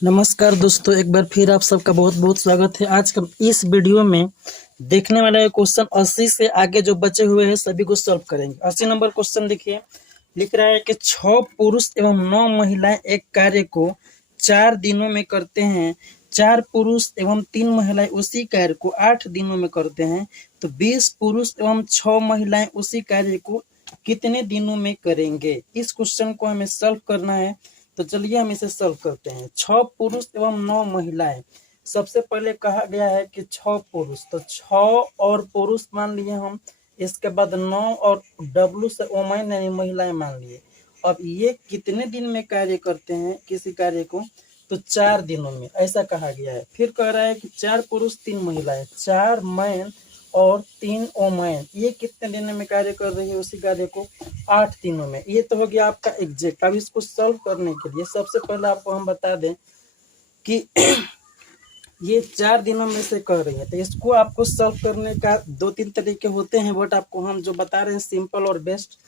नमस्कार दोस्तों, एक बार फिर आप सबका बहुत बहुत स्वागत है। आज का इस वीडियो में देखने वाला क्वेश्चन 80 से आगे जो बचे हुए हैं सभी को सॉल्व करेंगे। 80 नंबर क्वेश्चन देखिए, लिख रहा है कि 6 पुरुष एवं 9 महिलाएं एक कार्य को 4 दिनों में करते हैं। 4 पुरुष एवं 3 महिलाएं उसी कार्य को 8 दिनों में करते हैं, तो 20 पुरुष एवं 6 महिलाएं उसी कार्य को कितने दिनों में करेंगे। इस क्वेश्चन को हमें सॉल्व करना है, तो चलिए हम इसे सॉल्व करते हैं। 6 पुरुष एवं 9 महिलाएं। सबसे पहले कहा गया है कि 6 पुरुष, तो 6 और पुरुष मान लिए हम, इसके बाद 9 और डब्लू से वोमेन यानी महिलाएं मान लिए। अब ये कितने दिन में कार्य करते हैं किसी कार्य को, तो 4 दिनों में, ऐसा कहा गया है। फिर कह रहा है कि 4 पुरुष 3 महिलाएं, 4 मैन और 3 वोमेन, ये कितने दिनों में कार्य कर रही है उसी कार्य को, 8 दिनों में। ये तो हो गया आपका एग्जैक्ट। अब इसको सॉल्व करने के लिए सबसे पहले आपको हम बता दें कि ये 4 दिनों में से कह रही है, तो इसको आपको सॉल्व करने का 2-3 तरीके होते हैं, बट आपको हम जो बता रहे हैं सिंपल और बेस्ट।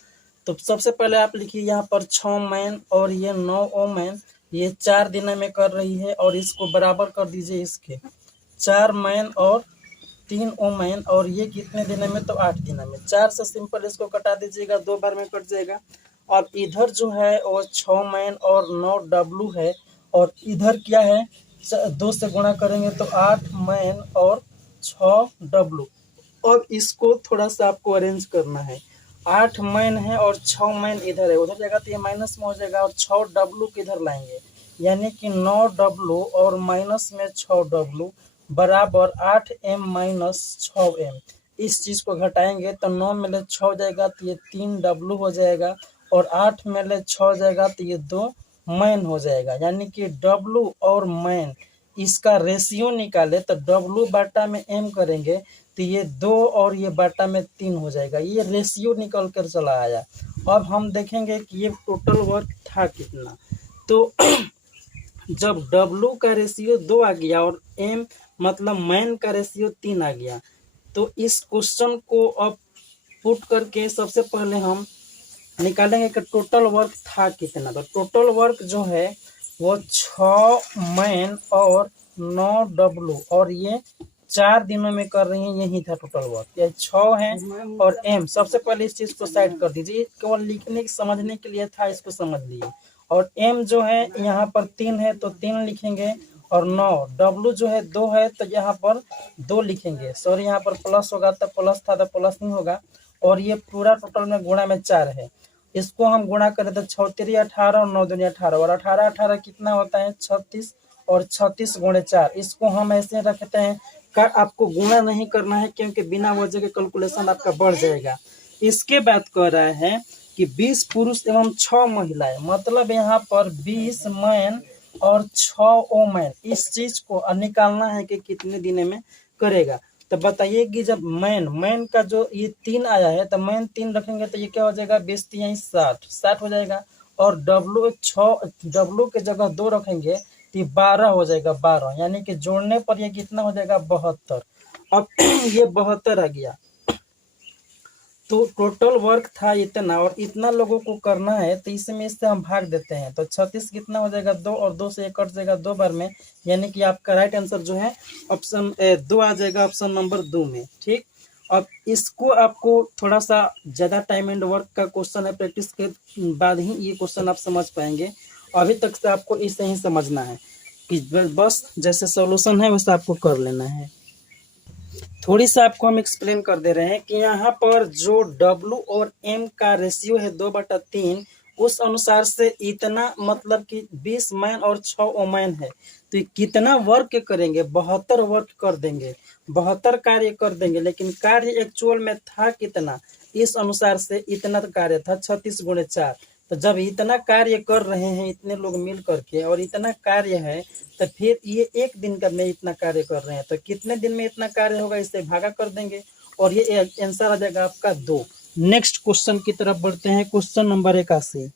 तो सबसे पहले आप लिखिए यहाँ पर 6 मैन और ये 9 वोमेन, ये 4 दिनों में कर रही है, और इसको बराबर कर दीजिए इसके, 4 मैन और 3 वोमेन, और ये कितने दिनों में, तो 8 दिनों में। 4 से सिंपल इसको कटा दीजिएगा, 2 बार में कट जाएगा। अब इधर जो है वो 6 मैन और 9 डब्लू है, और इधर क्या है, 2 से गुणा करेंगे तो 8 मैन और 6 डब्लू। अब इसको थोड़ा सा आपको अरेंज करना है। 8 मैन है और 6 मैन इधर है, उधर जाएगा तो ये माइनस में हो जाएगा, और 6 डब्लू किधर लाएंगे, यानी कि 9 डब्लू और माइनस में 6 डब्लू बराबर 8 एम माइनस 6 एम। इस चीज को घटाएंगे तो 9 में ले 6 हो जाएगा तो ये 3 डब्लू हो जाएगा, और 8 में ले 6 हो जाएगा तो ये 2 मैन हो जाएगा। यानी कि डब्लू और मैन, इसका रेशियो निकाले तो डब्लू बाटा में एम करेंगे तो ये 2 और ये बाटा में 3 हो जाएगा। ये रेशियो निकल कर चला आया। अब हम देखेंगे कि ये टोटल वर्क था कितना। तो जब डब्लू का रेशियो 2 आ गया और एम मतलब मैन का रेशियो 3 आ गया, तो इस क्वेश्चन को अब पुट करके सबसे पहले हम निकालेंगे कि टोटल वर्क था कितना। तो टोटल वर्क जो है वो 6 मैन और 9 डब्लू, और ये 4 दिनों में कर रही हैं, यही था टोटल वर्क। ये 6 है और एम। सबसे पहले इस चीज को साइड कर दीजिए, केवल लिखने समझने के लिए था, इसको समझ लिए। और एम जो है यहाँ पर 3 है तो 3 लिखेंगे, और 9 डब्लू जो है 2 है तो यहाँ पर 2 लिखेंगे। सॉरी, यहाँ पर प्लस होगा तो प्लस था तो प्लस नहीं होगा, और ये पूरा टोटल में गुणा में 4 है। इसको हम गुणा करें तो 6 3 18 और 9 2 18, और 18 18 कितना होता है 36, और 36 गुणे 4। इसको हम ऐसे रखते हैं का आपको गुणा नहीं करना है, क्योंकि बिना वजह के कैलकुलेशन आपका बढ़ जाएगा। इसके बाद कह रहा है कि 20 पुरुष एवं 6 महिलाएं, मतलब यहाँ पर 20 मैन और 6 वोमेन, इस चीज को निकालना है कि कितने दिन में करेगा। तो बताइए कि जब मैन का जो ये 3 आया है, तो मैन 3 रखेंगे तो ये क्या हो जाएगा, 20 3 60 हो जाएगा। और डब्लू के जगह 2 रखेंगे तो 12 हो जाएगा, 12, यानी कि जोड़ने पर ये कितना हो जाएगा, 72। अब ये 72 आ गया, तो टोटल वर्क था इतना, और इतना लोगों को करना है, तो इसमें इससे हम भाग देते हैं तो 36 कितना हो जाएगा, 2, और 2 से 1 कट जाएगा 2 बार में, यानी कि आपका राइट आंसर जो है ऑप्शन 2 आ जाएगा, ऑप्शन नंबर 2 में। ठीक। अब इसको आपको थोड़ा सा ज़्यादा टाइम एंड वर्क का क्वेश्चन है, प्रैक्टिस के बाद ही ये क्वेश्चन आप समझ पाएंगे। अभी तक से आपको इसे ही समझना है कि बस जैसे सोल्यूशन है वैसे आपको कर लेना है। थोड़ी सा आपको हम एक्सप्लेन कर दे रहे हैं कि यहाँ पर जो W और M का रेशियो है 2/3, उस अनुसार से इतना मतलब कि 20 मैन और 6 वोमेन है, तो कितना वर्क करेंगे, 72 वर्क कर देंगे, 72 कार्य कर देंगे। लेकिन कार्य एक्चुअल में था कितना, इस अनुसार से इतना कार्य था 36 गुणे 4। तो जब इतना कार्य कर रहे हैं इतने लोग मिल करके, और इतना कार्य है, तो फिर ये एक दिन का में इतना कार्य कर रहे हैं, तो कितने दिन में इतना कार्य होगा, इससे भागा कर देंगे, और ये आंसर आ जाएगा आपका 2। नेक्स्ट क्वेश्चन की तरफ बढ़ते हैं, क्वेश्चन नंबर 81।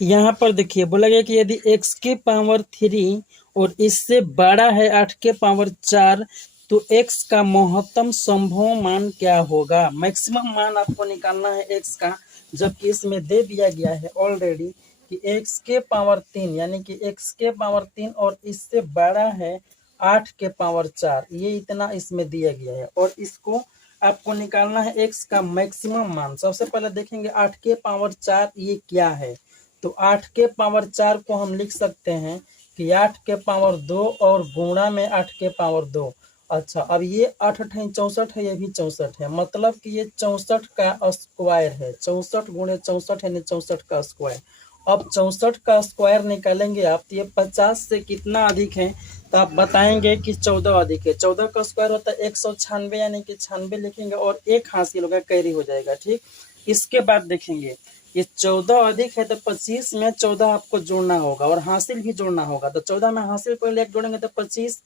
यहाँ पर देखिए बोला गया कि यदि x के पावर 3 और इससे बड़ा है 8 के पावर 4, तो x का महत्तम संभव मान क्या होगा। मैक्सिमम मान आपको निकालना है x का, जबकि इसमें दे दिया गया है ऑलरेडी कि x के पावर 3 यानी कि x के पावर 3 और इससे बड़ा है 8 के पावर 4, ये इतना इसमें दिया गया है। और इसको आपको निकालना है x का मैक्सिमम मान। सबसे पहले देखेंगे 8 के पावर 4 ये क्या है। तो 8 के पावर 4 को हम लिख सकते हैं कि 8 के पावर 2 और गुणा में 8 के पावर 2। अच्छा, अब ये 8 है 64 है, ये भी 64 है, मतलब कि ये 64 का स्क्वायर है। 64 गुणे 64 यानी 64 का स्क्वायर। अब 64 का स्क्वायर निकालेंगे आप, तो ये 50 से कितना अधिक है, तो आप बताएंगे कि 14 अधिक है। 14 का स्क्वायर होता है 196, यानी कि 96 लिखेंगे और एक हासिल होगा, कैरी हो जाएगा। ठीक, इसके बाद देखेंगे ये 14 अधिक है तो 25 में 14 आपको जोड़ना होगा और हासिल भी जोड़ना होगा। तो 14 में हासिल पहले एक जोड़ेंगे तो 25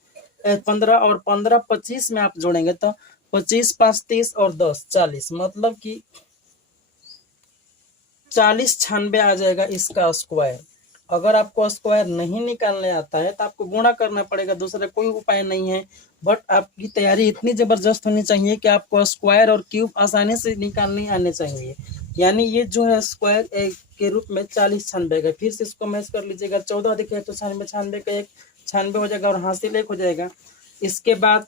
15 और 15 25 में आप जोड़ेंगे तो 25 5 30 और 10 40, मतलब कि 40 96 आ जाएगा इसका स्क्वायर। अगर आपको स्क्वायर नहीं निकालने आता है तो आपको गुणा करना पड़ेगा, दूसरा कोई उपाय नहीं है। बट आपकी तैयारी इतनी जबरदस्त होनी चाहिए कि आपको स्क्वायर और क्यूब आसानी से निकालने आने चाहिए। यानी ये जो है स्क्वायर के रूप में 40 96 का, फिर से इसको मैच कर लीजिएगा। 14 दिखे तो 96 96 का एक 96 हो जाएगा और हासिल एक हो जाएगा। इसके बाद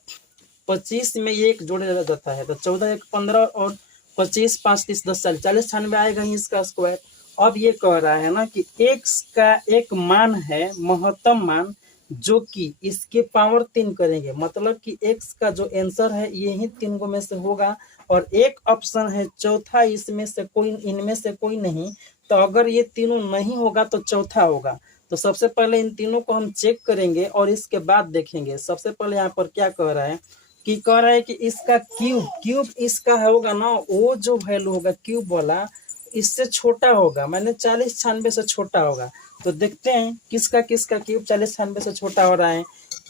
25 में ये एक जोड़ा जाता है तो 14 1 15 और 25 5 30 10 40 40 96 आएगा ही इसका स्क्वायर। अब ये कह रहा है ना कि x का एक मान है महत्तम मान जो कि इसके पावर 3 करेंगे, मतलब कि x का जो आंसर है यही 3 में से होगा और एक ऑप्शन है चौथा, इसमें से कोई, इनमें से कोई नहीं। तो अगर ये तीनों नहीं होगा तो चौथा होगा। तो सबसे पहले इन तीनों को हम चेक करेंगे और इसके बाद देखेंगे। सबसे पहले यहाँ पर क्या कह रहा है कि कह रहा है कि इसका क्यूब इसका होगा ना, वो जो वैल्यू होगा क्यूब वाला इससे छोटा होगा, मैंने 40 96 से छोटा होगा। तो देखते हैं किसका क्यूब 40 96 से छोटा हो रहा है।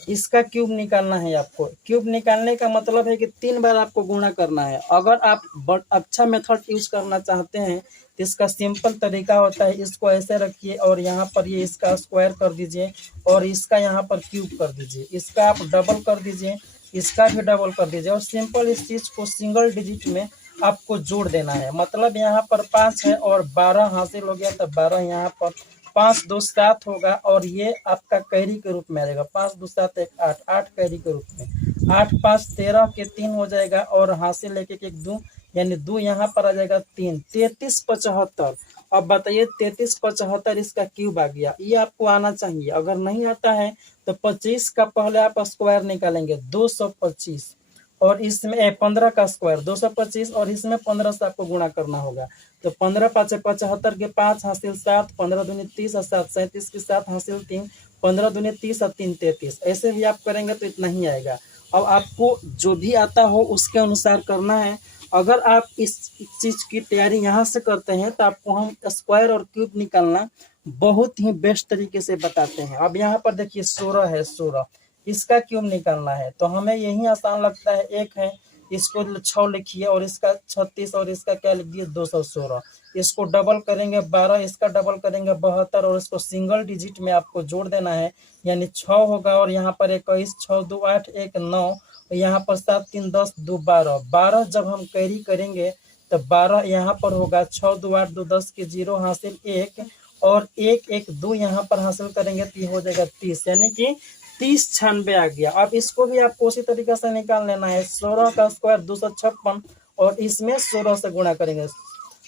इसका क्यूब निकालना है आपको। क्यूब निकालने का मतलब है कि 3 बार आपको गुणा करना है। अगर आप अच्छा मेथड यूज करना चाहते हैं तो इसका सिंपल तरीका होता है, इसको ऐसे रखिए और यहाँ पर ये इसका स्क्वायर कर दीजिए और इसका यहाँ पर क्यूब कर दीजिए। इसका आप डबल कर दीजिए, इसका भी डबल कर दीजिए और सिंपल इस चीज को सिंगल डिजिट में आपको जोड़ देना है। मतलब यहाँ पर 5 है और 12 हासिल हो गया तो 12 यहाँ पर 5 2 7 होगा और ये आपका कैरी के रूप में आ जाएगा। 5 2 7 1 8 8 कैरी के रूप में। 8 5 13 के 3 हो जाएगा और हासिल लेके एक 2 यानी 2 यहाँ पर आ जाएगा 3 33 75। अब बताइए 33 75 इसका क्यूब आ गया, ये आपको आना चाहिए। अगर नहीं आता है तो 25 का पहले आप स्क्वायर निकालेंगे 225 और इसमें 15 का स्क्वायर 225 और इसमें 15 से आपको गुणा करना होगा। तो 15 5 75 के 5 हासिल 7, 15 दूनी 30 और 7 37 के 7 हासिल 3, 15 दूनी 30 और 3 33। ऐसे भी आप करेंगे तो इतना ही आएगा। अब आपको जो भी आता हो उसके अनुसार करना है। अगर आप इस चीज की तैयारी यहाँ से करते हैं तो आपको हम स्क्वायर और क्यूब निकालना बहुत ही बेस्ट तरीके से बताते हैं। अब यहाँ पर देखिए 16 है, 16 इसका क्यूब निकालना है तो हमें यही आसान लगता है। एक है इसको 6 लिखिए और इसका 36 और इसका क्या लिख दिए 216। इसको डबल करेंगे 12, इसका डबल करेंगे 72 और इसको सिंगल डिजिट में आपको जोड़ देना है, यानी 6 होगा और यहाँ पर 21 6 2 8 1 9 और यहाँ पर 7 3 10 2 12 12 जब हम कैरी करेंगे तो 12 यहाँ पर होगा 6 2 8 2 10 के 0 हासिल 1 और 1 1 2 यहाँ पर हासिल करेंगे तो ये हो जाएगा 30, यानी कि 30 96 आ गया। अब इसको भी आपको उसी तरीके से निकाल लेना है। 16 का स्क्वायर 256 और इसमें 16 से गुणा करेंगे।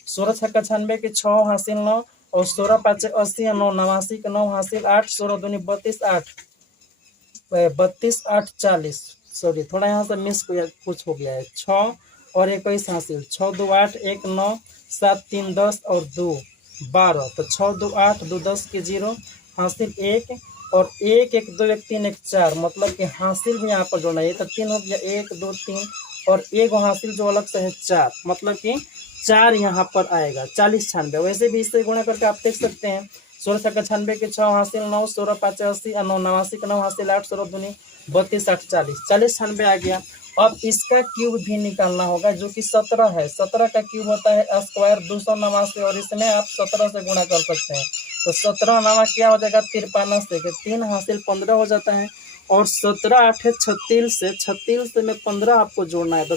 16 छक्का 96 के 6 हासिल 9 और 16 पाँच 80 9 89 के 9 हासिल 8, 16 दूनी 32 8 32 8 40। सॉरी थोड़ा यहाँ से मिस कुछ हो गया है। 6 और 21 हासिल 6 2 8 1 9 7 3 10 और 2 12। तो 6 2 8 2 10 के 0 हासिल 1 और 1 1 2 1 3 1 4, मतलब कि हासिल भी यहाँ पर जोड़ना है। तो 3 हो गया 1 2 3 और एक हासिल जो अलग से है 4, मतलब कि 4 यहाँ पर आएगा 40 96। वैसे भी इससे गुणा करके आप देख सकते हैं। 16 छक्का 96 के 6 हासिल 9, 16 पाँच 80 9 89 के 9 हासिल 8, 16 दूनी 32 8 40 40 96 आ गया। अब इसका क्यूब भी निकालना होगा जो कि 17 है। 17 का क्यूब होता है स्क्वायर 289 और इसमें आप 17 से गुणा कर सकते हैं। तो 17 नामा क्या हो जाएगा 53 से 3 हासिल 15 हो जाता है और 17 8 36 से में 15 आपको जोड़ना है। तो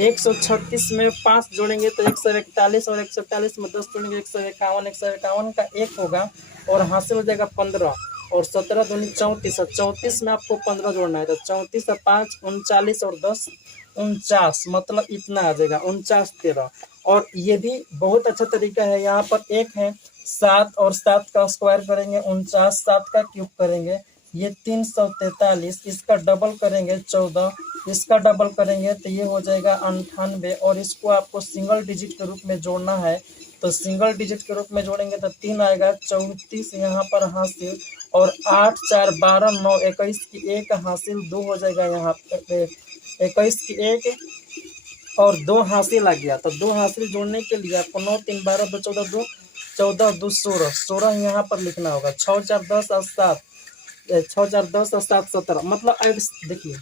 136 में 5 जोड़ेंगे तो 141, और 141 में 10 जोड़ेंगे 151, 151 का 1 होगा और हासिल हो जाएगा 15, और 17 दूनी 34, और 34 में आपको 15 जोड़ना है तो 34 और 5 39, और 10 49, मतलब इतना आ जाएगा 49 13। और ये भी बहुत अच्छा तरीका है, यहाँ पर एक है 7, और 7 का स्क्वायर करेंगे 49, 7 का क्यूब करेंगे ये 343, इसका डबल करेंगे 14, इसका डबल करेंगे तो ये हो जाएगा 98, और इसको आपको सिंगल डिजिट के रूप में जोड़ना है तो सिंगल डिजिट के रूप में जोड़ेंगे तो 3 आएगा 34 यहाँ पर हासिल, और 8 4 12 9 21 की 1 हासिल 2 हो जाएगा यहाँ पे 21 की 1 और 2 हासिल आ गया, तो 2 हासिल जोड़ने के लिए आपको 9 3 12 2 14 2 14 2 16 16 यहाँ पर लिखना होगा, 6 4 10 और 7 6 4 10 और 7 17, मतलब देखिए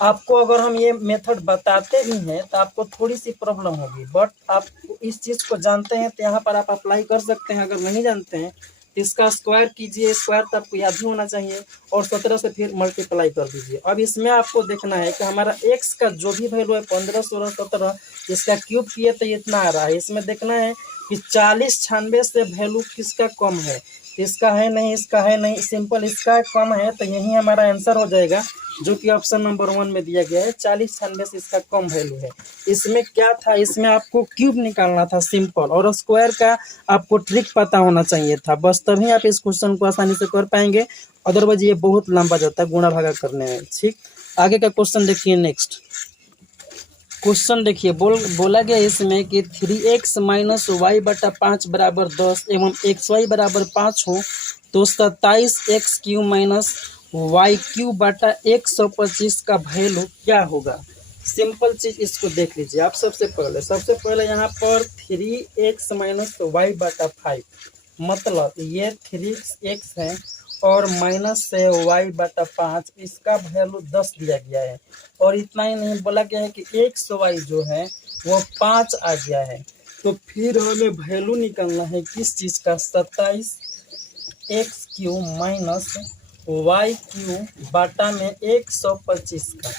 आपको अगर हम ये मेथड बताते भी हैं तो आपको थोड़ी सी प्रॉब्लम होगी, बट आप इस चीज़ को जानते हैं तो यहाँ पर आप अप्लाई कर सकते हैं। अगर नहीं जानते हैं तो इसका स्क्वायर कीजिए, स्क्वायर तो आपको याद ही होना चाहिए, और 17 से फिर मल्टीप्लाई कर दीजिए। अब इसमें आपको देखना है कि हमारा x का जो भी वैल्यू है 15 16 17, इसका क्यूब किए तो इतना आ रहा है। इसमें देखना है कि 40 96 से वैल्यू किसका कम है, इसका है नहीं, इसका है नहीं, सिंपल इसका कम है तो यही हमारा आंसर हो जाएगा, जो कि ऑप्शन नंबर 1 में दिया गया है। 40 96 से इसका कम वैल्यू है। इसमें क्या था, इसमें आपको क्यूब निकालना था सिंपल, और स्क्वायर का आपको ट्रिक पता होना चाहिए था, बस तभी आप इस क्वेश्चन को आसानी से कर पाएंगे, अदरवाइज ये बहुत लंबा जाता है गुणा भागा करने में। ठीक, आगे का क्वेश्चन देखिए। नेक्स्ट क्वेश्चन देखिए, बोला गया इसमें कि 3x माइनस वाई बटा 5 बराबर 10 एवं xy बराबर 5 हो तो 27x cube minus Y cube बटा 125 का वैल्यू क्या होगा। सिंपल चीज इसको देख लीजिए आप। सबसे पहले यहाँ पर 3x माइनस वाई बटा 5, मतलब ये 3x है और माइनस से वाई बटा 5, इसका वैल्यू 10 दिया गया है, और इतना ही नहीं, बोला गया है कि एक्स वाई जो है वो 5 आ गया है। तो फिर हमें वैल्यू निकालना है किस चीज़ का, 27 X cube minus Y cube बटा में 125 का।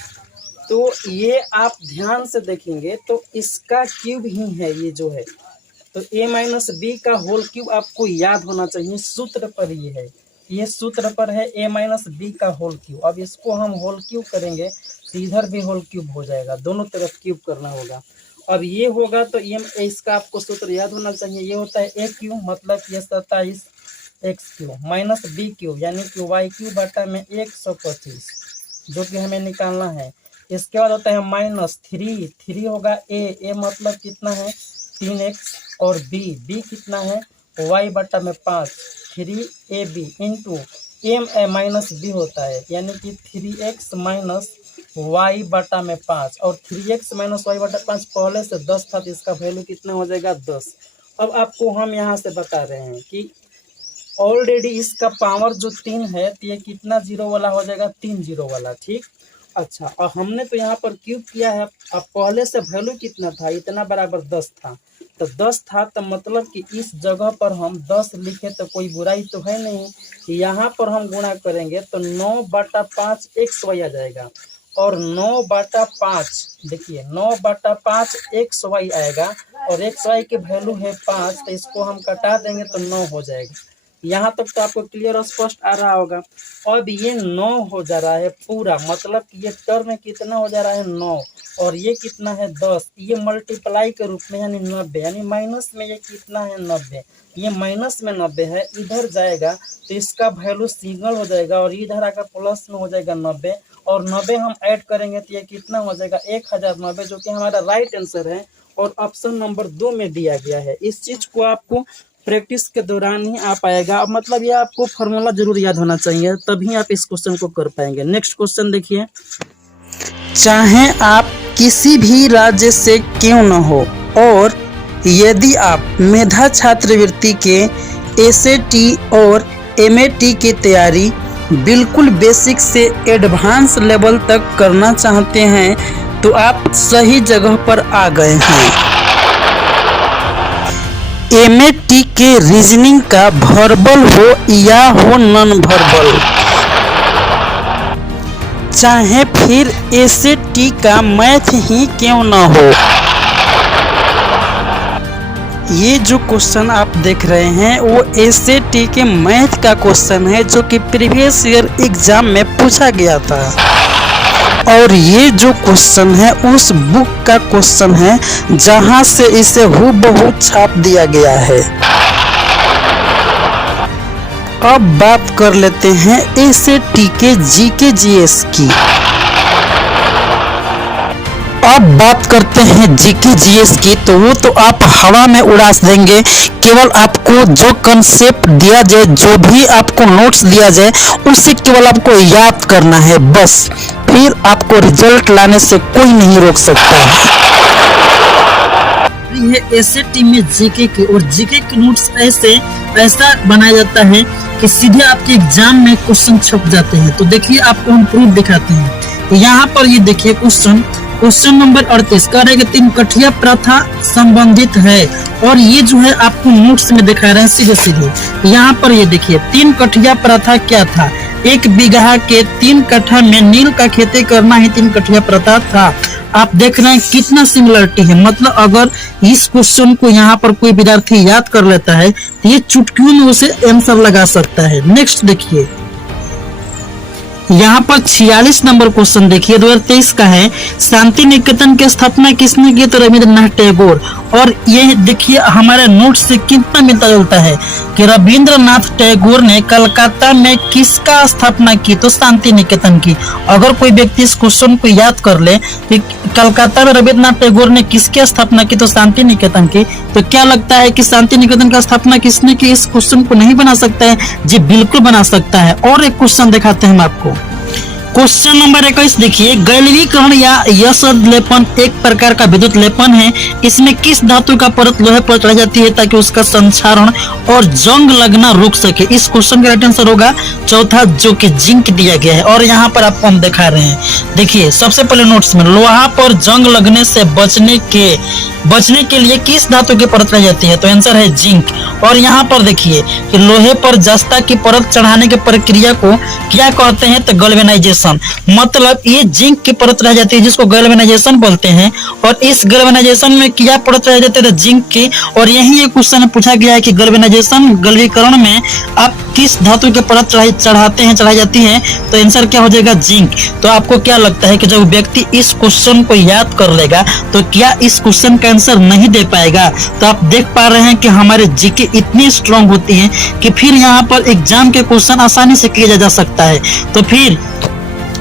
तो ये आप ध्यान से देखेंगे तो इसका क्यूब ही है ये जो है, तो a माइनस बी का होल क्यूब आपको याद होना चाहिए, सूत्र पर ये है, ये सूत्र पर है a माइनस बी का होल क्यूब। अब इसको हम होल क्यूब करेंगे तो इधर भी होल क्यूब हो जाएगा, दोनों तरफ क्यूब करना होगा। अब ये होगा तो ये इसका आपको सूत्र याद होना चाहिए, ये होता है a क्यूब, मतलब ये 27 X cube minus B cube यानी कि वाई क्यूब बटा में 125, जो कि हमें निकालना है। इसके बाद होता है माइनस 3 होगा a मतलब कितना है 3x, और b कितना है y बटा में 5 3ab into M A minus B होता है, यानी कि 3x माइनस वाई बटा में 5, और 3x माइनस वाई बटा 5 पहले से 10 था तो इसका वैल्यू कितना हो जाएगा 10। अब आपको हम यहाँ से बता रहे हैं कि ऑलरेडी इसका पावर जो 3 है तो ये कितना जीरो वाला हो जाएगा, 3 जीरो वाला। ठीक, अच्छा, और हमने तो यहाँ पर क्यूब किया है। अब पहले से वैल्यू कितना था, इतना बराबर 10 था, तो 10 था तो मतलब कि इस जगह पर हम 10 लिखे तो कोई बुराई तो है नहीं। यहाँ पर हम गुणा करेंगे तो 9 बटा 5 एक्स वाई आ जाएगा, और 9 बटा 5 देखिए 9 बटा 5 एक्स वाई आएगा, और एक्स वाई की वैल्यू है 5, तो इसको हम कटा देंगे तो 9 हो जाएगा। यहाँ तक तो आपको क्लियर और स्पष्ट आ रहा होगा। अब ये 9 हो जा रहा है पूरा, मतलब कि ये टर्म में कितना हो जा रहा है 9, और ये कितना है 10, ये मल्टीप्लाई के रूप में यानी 90, यानी माइनस में ये कितना है 90, ये माइनस में 90 है, इधर जाएगा तो इसका वैल्यू सिंगल हो जाएगा, और इधर आकर प्लस में हो जाएगा 90, और 90 हम ऐड करेंगे तो ये कितना हो जाएगा 1090, जो कि हमारा राइट आंसर है और ऑप्शन नंबर 2 में दिया गया है। इस चीज को आपको प्रैक्टिस के दौरान ही आ पाएगा, मतलब ये आपको फॉर्मूला जरूर याद होना चाहिए, तभी आप इस क्वेश्चन को कर पाएंगे। नेक्स्ट क्वेश्चन देखिए, चाहे आप किसी भी राज्य से क्यों न हो, और यदि आप मेधा छात्रवृत्ति के एसएटी और एमएटी की तैयारी बिल्कुल बेसिक से एडवांस लेवल तक करना चाहते हैं तो आप सही जगह पर आ गए हैं। एमएटी के रीजनिंग का वर्बल हो या हो नॉन वर्बल, चाहे फिर ऐसे टी का मैथ ही क्यों ना हो। ये जो क्वेश्चन आप देख रहे हैं वो एसएटी के मैथ का क्वेश्चन है जो कि प्रीवियस ईयर एग्जाम में पूछा गया था और ये जो क्वेश्चन है उस बुक का क्वेश्चन है जहां से इसे हूबहू छाप दिया गया है। अब बात कर लेते हैं एसएटी के जीके जीएस की। अब बात करते हैं जीके जीएस की, तो वो तो आप हवा में उड़ा देंगे। केवल आपको जो कंसेप्ट दिया जाए, जो भी आपको नोट्स दिया जाए, उसे केवल आपको याद करना है बस, फिर आपको रिजल्ट लाने से कोई नहीं रोक सकता है। ये एसएटी में जीके के और जीके के नोट्स ऐसा बनाया जाता है कि सीधे आपके एग्जाम में क्वेश्चन छप जाते हैं। तो देखिए आपको हम प्रूफ दिखाते हैं। तो यहाँ पर ये देखिए क्वेश्चन नंबर 38 कह रहे हैं कि 3 कठिया प्रथा संबंधित है और ये जो है आपको नोट्स में दिखा रहे हैं सीधे। यहाँ पर ये देखिए 3 कठिया प्रथा क्या था। 1 बीघा के 3 कट्ठा में नील का खेती करना ही 3 कठिया प्रथा था। आप देख रहे हैं कितना सिमिलरिटी है। मतलब अगर इस क्वेश्चन को यहाँ पर कोई विद्यार्थी याद कर लेता है तो ये चुटकियों में उसे आंसर लगा सकता है। नेक्स्ट देखिए, यहाँ पर 46 नंबर क्वेश्चन देखिए 2023 का है। शांति निकेतन की स्थापना किसने की? तो रविंद्रनाथ टैगोर। और ये देखिए हमारे नोट से कितना मिलता जुलता है कि रविंद्रनाथ टैगोर ने कलकत्ता में किसका स्थापना की? तो शांति निकेतन की। अगर कोई व्यक्ति इस क्वेश्चन को याद कर ले कि कलकत्ता में रविंद्रनाथ टैगोर ने किसकी स्थापना की? तो शांति निकेतन की। तो क्या लगता है कि शांति निकेतन का स्थापना किसने की? इस क्वेश्चन को नहीं बना सकता है? जी बिल्कुल बना सकता है। और एक क्वेश्चन दिखाते हैं हम आपको। क्वेश्चन नंबर 21 देखिए, गैल्वीकरण या यशद लेपन एक प्रकार का विद्युत लेपन है। इसमें किस धातु का परत लोहे पर चढ़ाई जाती है ताकि उसका संक्षारण और जंग लगना रुक सके? इस क्वेश्चन का राइट आंसर होगा चौथा जो कि जिंक दिया गया है। और यहाँ पर आपको हम दिखा रहे हैं, देखिए सबसे पहले नोट्स में लोहा पर जंग लगने से बचने के लिए किस धातु की परत चढ़ाई जाती है? तो आंसर है जिंक। और यहाँ पर देखिए कि लोहे पर जस्ता की परत चढ़ाने की प्रक्रिया को क्या कहते हैं? तो गैल्वेनाइजेशन। मतलब ये जिंक की परत रह जाती है जिसको गैल्वेनाइजेशन बोलते हैं। और इस गैल्वेनाइजेशन में क्या परत रह जाती है? तो जिंक की। और यही एक क्वेश्चन पूछा गया है कि गैल्वीकरण में आप किस धातु की परत चढ़ाई जाती है? तो आंसर क्या हो जाएगा? जिंक। तो आपको क्या लगता है कि जब व्यक्ति इस क्वेश्चन को याद कर लेगा तो क्या इस क्वेश्चन का आंसर नहीं दे पाएगा? तो आप देख पा रहे हैं कि हमारे जीके इतनी स्ट्रांग होती है कि फिर यहाँ पर एग्जाम के क्वेश्चन आसानी से किया जा सकता है। तो फिर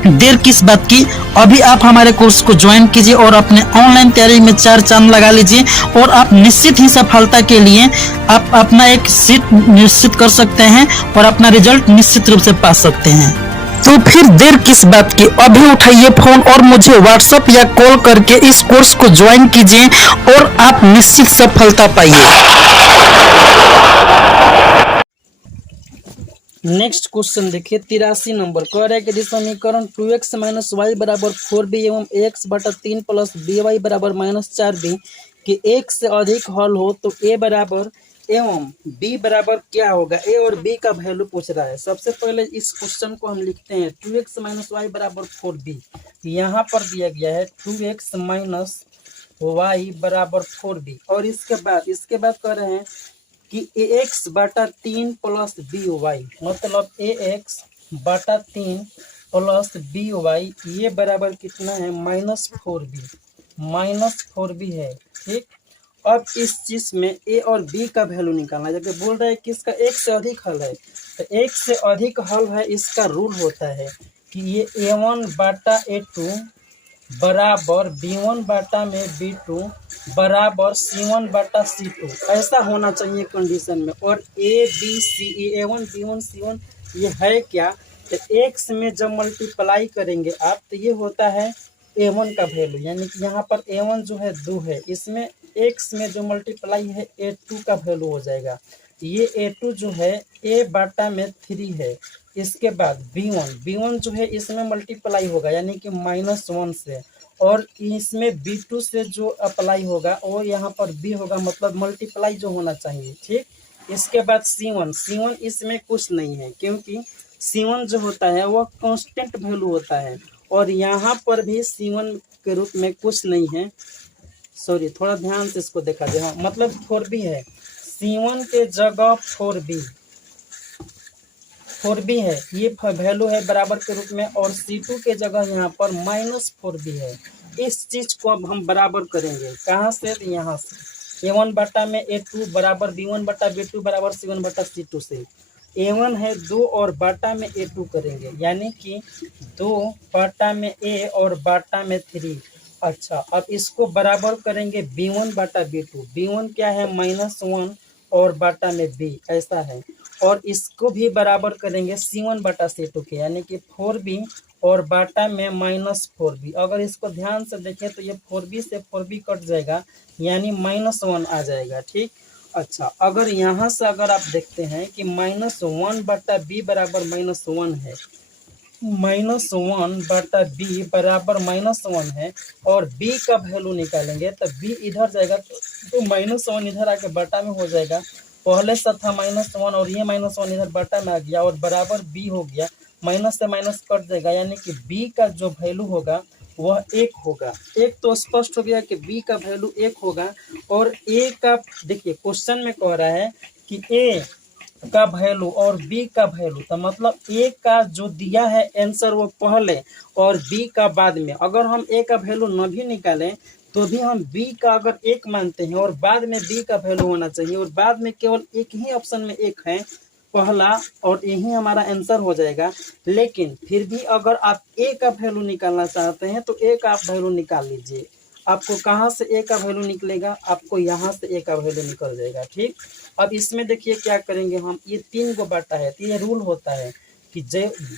देर किस बात की, अभी आप हमारे कोर्स को ज्वाइन कीजिए और अपने ऑनलाइन तैयारी में 4 चांद लगा लीजिए और आप निश्चित ही सफलता के लिए आप अपना एक सीट निश्चित कर सकते हैं और अपना रिजल्ट निश्चित रूप से पा सकते हैं। तो फिर देर किस बात की, अभी उठाइए फोन और मुझे व्हाट्सएप या कॉल करके इस कोर्स को ज्वाइन कीजिए और आप निश्चित सफलता पाइए। नेक्स्ट क्वेश्चन देखिए 83 नंबर कह रहा है कि समीकरण 2x माइनस वाई बराबर 4b एवं x बटा 3 प्लस बी वाई बराबर माइनस 4b कि एक से अधिक हल हो तो a बराबर एवं b बराबर क्या होगा? a और b का वैल्यू पूछ रहा है। सबसे पहले इस क्वेश्चन को हम लिखते हैं 2x माइनस वाई बराबर 4b। यहाँ पर दिया गया है 2x माइनस वाई बराबर 4b और इसके बाद कह रहे हैं कि ax बटा 3 प्लस बी वाई, मतलब ax बटा 3 प्लस बी वाई ये बराबर कितना है? माइनस 4b है। ठीक, अब इस चीज में a और b का वैल्यू निकालना है। जबकि बोल रहा है कि इसका एक से अधिक हल है, तो एक से अधिक हल है इसका रूल होता है कि ये a1 बटा a2 बराबर b1 बटा में b2 बराबर c1 बटा c2 ऐसा होना चाहिए कंडीशन में। और a b c a1 b1 c1 ये है क्या? तो x में जब मल्टीप्लाई करेंगे आप तो ये होता है a1 का वैल्यू, यानी कि यहाँ पर a1 जो है 2 है, इसमें x में जो मल्टीप्लाई है a2 का वैल्यू हो जाएगा। ये a2 जो है a बटा में 3 है। इसके बाद b1 जो है इसमें मल्टीप्लाई होगा यानी कि -1 से, और इसमें b2 से जो अप्लाई होगा वो यहाँ पर b होगा, मतलब मल्टीप्लाई जो होना चाहिए। ठीक, इसके बाद c1 इसमें कुछ नहीं है क्योंकि c1 जो होता है वह कांस्टेंट वैल्यू होता है और यहाँ पर भी C1 के रूप में कुछ नहीं है, सॉरी थोड़ा ध्यान से इसको देखा जाए, हाँ मतलब 4b है, C1 के जगह 4b है, ये वैल्यू है बराबर के रूप में, और C2 के जगह यहाँ पर -4b है। इस चीज को अब हम बराबर करेंगे, कहाँ से, यहाँ से A1 बटा में A2 बराबर B1 बटा B2 बराबर C1 बटा C2 से। A1 है 2 और बाटा में A2 करेंगे, यानी कि 2 बाटा में A और बाटा में 3। अच्छा, अब इसको बराबर करेंगे B1 बाटा B2, B1 क्या है -1 और बाटा में B, ऐसा है। और इसको भी बराबर करेंगे C1 बटा C2 के, यानी कि 4b और बाटा में -4b। अगर इसको ध्यान से देखें तो ये 4b से 4b कट जाएगा, यानी -1 आ जाएगा, ठीक। अच्छा, अगर यहाँ से अगर आप देखते हैं कि -1 बटा b बराबर -1 है, -1 बटा b बराबर -1 है, और b का वैल्यू निकालेंगे तो b इधर जाएगा तो -1 इधर आके बटा में हो जाएगा, पहले से था -1 और ये -1 इधर बटा में आ गया और बराबर b हो गया, माइनस से माइनस कट जाएगा, यानी कि b का जो वैल्यू होगा वह 1 होगा। एक तो स्पष्ट हो गया कि b का वैल्यू 1 होगा। और a का देखिए क्वेश्चन में कह रहा है कि a का वैल्यू और b का वैल्यू, तो मतलब a का जो दिया है आंसर वो पहले और b का बाद में। अगर हम a का वैल्यू न भी निकालें तो भी हम b का अगर 1 मानते हैं और बाद में b का वैल्यू होना चाहिए, और बाद में केवल एक ही ऑप्शन में 1 है पहला, और यही हमारा आंसर हो जाएगा। लेकिन फिर भी अगर आप a का वैल्यू निकालना चाहते हैं तो a का आप वैल्यू निकाल लीजिए। आपको कहाँ से a का वैल्यू निकलेगा, आपको यहाँ से a का वैल्यू निकल जाएगा, ठीक। अब इसमें देखिए क्या करेंगे हम, ये 3 गो बाटा है, तो ये रूल होता है कि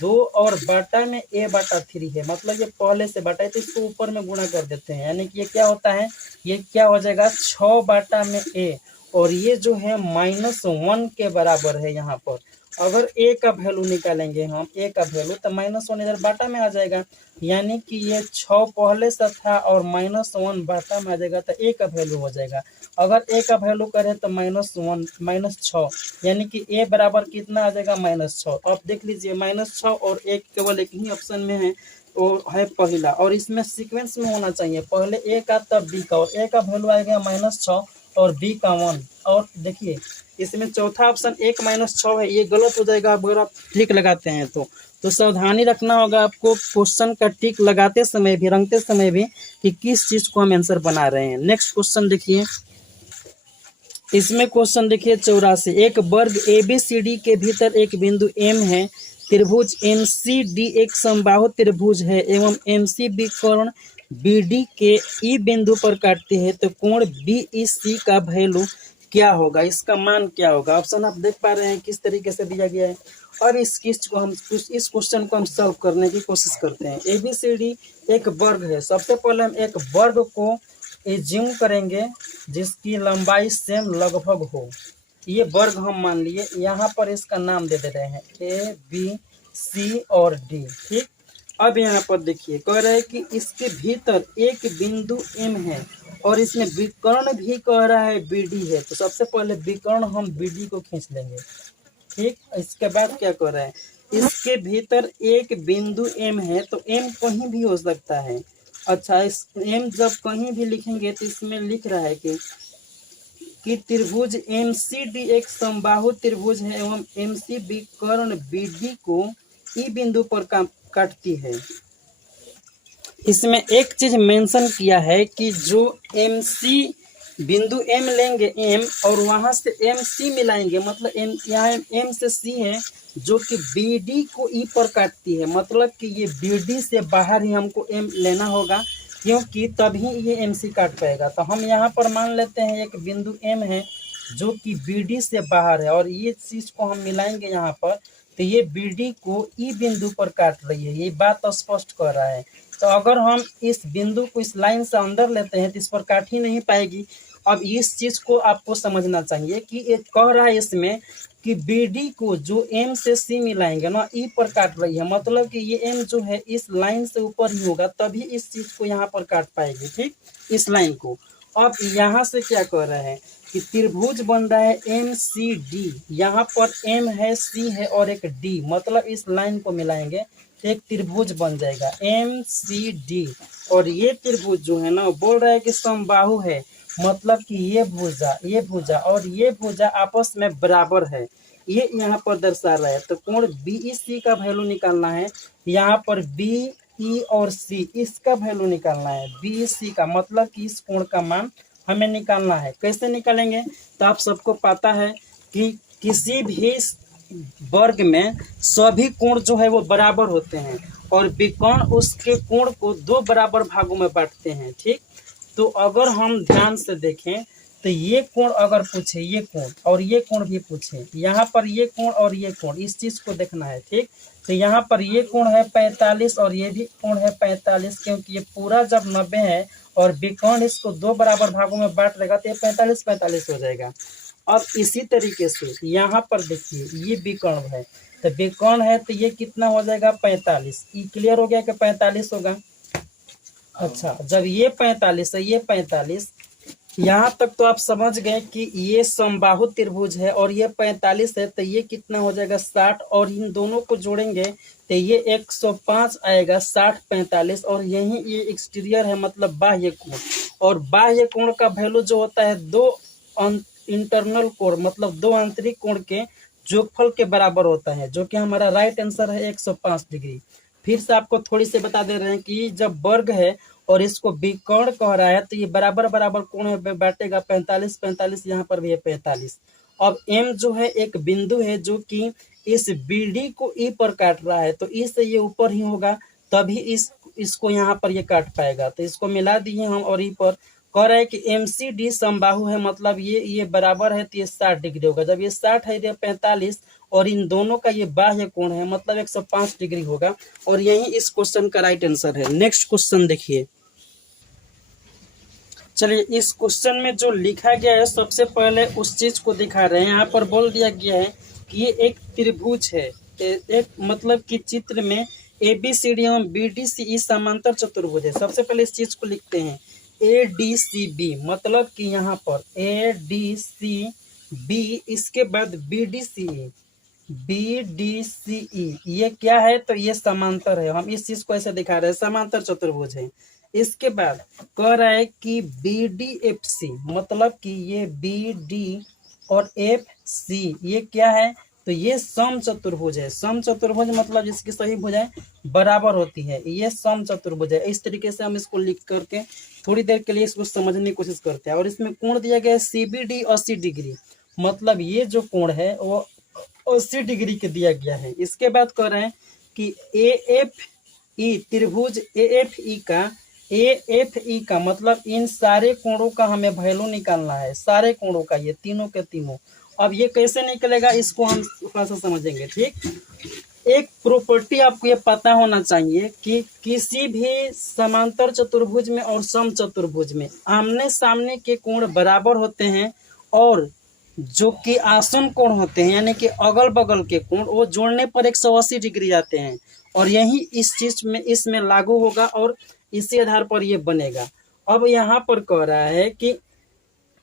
2 और बाटा में a बटा 3 है, मतलब ये पहले से बाटा है तो इसको ऊपर में गुणा कर देते हैं, यानी कि ये क्या होता है, ये क्या हो जाएगा 6 बाटा में a, और ये जो है -1 के बराबर है। यहाँ पर अगर a का वैल्यू निकालेंगे हम, a का वैल्यू, तो -1 इधर बाटा में आ जाएगा, यानी कि ये 6 पहले से था और -1 बाटा में आ जाएगा, तो a का वैल्यू हो जाएगा। अगर a का वैल्यू करें तो -6, यानी कि a बराबर कितना आ जाएगा -6। अब देख लीजिए -6 और 1 केवल एक ही ऑप्शन में है, और है पहला, और इसमें सीक्वेंस में होना चाहिए, पहले a का तब b का, और a का वैल्यू आएगा -6 और b का 1। और देखिए इसमें चौथा ऑप्शन 1 -6 है, ये गलत हो जाएगा अगर आप टिक लगाते हैं तो सावधानी रखना होगा आपको क्वेश्चन का टिक लगाते समय भी, रंगते समय भी, कि किस चीज को हम आंसर बना रहे हैं। नेक्स्ट क्वेश्चन देखिए, इसमें क्वेश्चन देखिए 84, एक वर्ग ABCD के भीतर एक बिंदु M है, त्रिभुज MCD एक समबाहु त्रिभुज है एवं MCB कोण BD के E बिंदु पर काटती है, तो कोण BEC का वैल्यू क्या होगा, इसका मान क्या होगा। ऑप्शन आप देख पा रहे हैं किस तरीके से दिया गया है, और इस क्वेश्चन को हम सॉल्व करने की कोशिश करते हैं। ABCD एक वर्ग है, सबसे पहले हम एक वर्ग को एज्यूम करेंगे जिसकी लंबाई सेम लगभग हो, ये वर्ग हम मान लिए, यहाँ पर इसका नाम दे रहे हैं ABC और D, ठीक। अब यहाँ पर देखिए कह रहे हैं कि इसके भीतर एक बिंदु M है और इसमें विकर्ण भी कह रहा है BD है, तो सबसे पहले विकर्ण हम BD को खींच लेंगे, ठीक। इसके बाद क्या कह रहा है, इसके भीतर एक बिंदु M है, तो M कहीं भी हो सकता है। अच्छा, इस M जब कहीं भी लिखेंगे तो इसमें लिख रहा है कि त्रिभुज MCD एक समबाहु त्रिभुज है एवं MCB कर्ण BD को E बिंदु पर काटती है। इसमें एक चीज मेंशन किया है कि जो MC बिंदु M लेंगे M और वहां से MC मिलाएंगे, मतलब यहाँ M से C है जो कि BD को E पर काटती है, मतलब कि ये BD से बाहर ही हमको M लेना होगा, क्योंकि तभी ये MC काट पाएगा। तो हम यहाँ पर मान लेते हैं एक बिंदु M है जो कि BD से बाहर है, और ये चीज को हम मिलाएंगे यहाँ पर, तो ये BD को E बिंदु पर काट रही है, ये बात स्पष्ट कर रहा है। तो अगर हम इस बिंदु को इस लाइन से अंदर लेते हैं तो इस पर काट ही नहीं पाएगी। अब इस चीज को आपको समझना चाहिए कि ये कह रहा है इसमें कि BD को जो M से C मिलाएंगे ना, E पर काट रही है, मतलब कि ये M जो है इस लाइन से ऊपर ही होगा, तभी इस चीज को यहाँ पर काट पाएगी, ठीक, इस लाइन को। अब यहाँ से क्या कह रहे हैं कि त्रिभुज बन रहा है एम सी डी, यहाँ पर एम है, सी है और एक डी, मतलब इस लाइन को मिलाएंगे तो एक त्रिभुज बन जाएगा एम सी डी। और ये त्रिभुज जो है ना बोल रहा है कि समबाहु है, मतलब कि ये भुजा और ये भुजा आपस में बराबर है, ये यहाँ पर दर्शा रहा है। तो कोण बी ई सी का वैल्यू निकालना है, यहाँ पर बी ई और सी इसका वैल्यू निकालना है, बी सी का मतलब कि इस कोण का मान हमें निकालना है। कैसे निकालेंगे, तो आप सबको पता है कि किसी भी वर्ग में सभी कोण जो है वो बराबर होते हैं और विकर्ण उसके कोण को दो बराबर भागों में बांटते हैं। ठीक, तो अगर हम ध्यान से देखें तो ये कोण अगर पूछे, ये कोण और ये कोण भी पूछे, यहाँ पर ये कोण और ये कोण, इस चीज को देखना है। ठीक, तो यहाँ पर ये कोण है 45 और ये भी कोण है 45, क्योंकि ये पूरा जब 90 है और विकर्ण इसको दो बराबर भागों में बांट देगा तो ये 45 45 हो जाएगा। अब इसी तरीके से यहाँ पर देखिए ये विकर्ण है, तो विकर्ण है तो ये कितना हो जाएगा 45, ये क्लियर हो गया कि 45 होगा। अच्छा, जब ये 45 है, ये 45, यहाँ तक तो आप समझ गए कि ये समबाहु त्रिभुज है और ये 45 है, तो ये कितना हो जाएगा 60 और इन दोनों को जोड़ेंगे तो ये 105 आएगा 60 45, और यही ये एक्सटीरियर है मतलब बाह्य कोण, और बाह्य कोण का वैल्यू जो होता है दो इंटरनल कोण मतलब दो आंतरिक कोण के जोगफल के बराबर होता है, जो कि हमारा राइट आंसर है 105 डिग्री। फिर से आपको थोड़ी सी बता दे रहे हैं कि जब वर्ग है और इसको विकर्ण कह रहा है तो ये बराबर बराबर कोण में बांटेगा 45 45, यहाँ पर भी है 45। अब m जो है एक बिंदु है जो कि इस BD को E पर काट रहा है, तो E से ये ऊपर ही होगा तभी इसको यहाँ पर ये काट पाएगा, तो इसको मिला दिए हम और E पर कह रहा है कि MCD समबाहु है, मतलब ये बराबर है तो ये 60 डिग्री होगा। जब ये 60 है ये 45 और इन दोनों का ये बाह्य कोण है मतलब 105 डिग्री होगा, और यही इस क्वेश्चन का राइट आंसर है। नेक्स्ट क्वेश्चन देखिए, चलिए इस क्वेश्चन में जो लिखा गया है सबसे पहले उस चीज को दिखा रहे हैं। यहाँ पर बोल दिया गया है कि ये एक त्रिभुज है, एक मतलब कि चित्र में ABCD एवं BDCE समांतर चतुर्भुज है। सबसे पहले इस चीज को लिखते हैं ADCB, मतलब कि यहाँ पर ADCB, इसके बाद BDCE ये क्या है, तो ये समांतर है। हम इस चीज को ऐसे दिखा रहे हैं, समांतर चतुर्भुज है। इसके बाद कह रहा है कि BDFC, मतलब कि ये BD और FC ये क्या है, तो ये सम चतुर्भुज है। सम चतुर्भुज मतलब जिसकी सही भुजाएं बराबर होती है, ये सम चतुर्भुज है। इस तरीके से हम इसको लिख करके थोड़ी देर के लिए इसको समझने की कोशिश करते हैं। और इसमें कोण दिया गया है CBD 80 डिग्री, मतलब ये जो कोण है वो 80 डिग्री के दिया गया है। इसके बाद कह रहे हैं कि AFE त्रिभुज AFE का मतलब इन सारे कोणों का हमें वैल्यू निकालना है, सारे कोणों का, ये तीनों के तीनों। अब ये कैसे निकलेगा इसको हम थोड़ा सा समझेंगे। ठीक, एक प्रॉपर्टी आपको ये पता होना चाहिए कि किसी भी समांतर चतुर्भुज में और सम चतुर्भुज में आमने सामने के कोण बराबर होते हैं, और जो कि आसन कोण होते हैं यानी कि अगल बगल के कोण वो जोड़ने पर 180 डिग्री आते हैं, और यही इस चीज में इसमें लागू होगा और इसी आधार पर ये बनेगा। अब यहाँ पर कह रहा है कि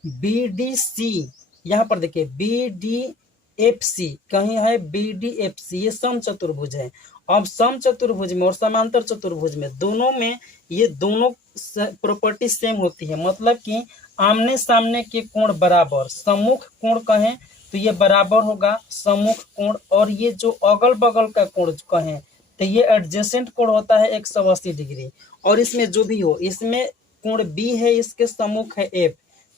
BDC, यहाँ पर देखिए BDFC कहीं है, BDFC ये सम चतुर्भुज है। अब सम चतुर्भुज में और समांतर चतुर्भुज में दोनों में ये दोनों प्रॉपर्टी सेम होती है, मतलब कि आमने सामने के कोण बराबर, सम्मुख कोण कहें तो ये बराबर होगा सम्मुख कोण, और ये जो अगल बगल का कोण कहें तो ये एडजेसेंट कोण होता है 180 डिग्री। और इसमें जो भी हो, इसमें कोण B है, इसके सम्मुख है F,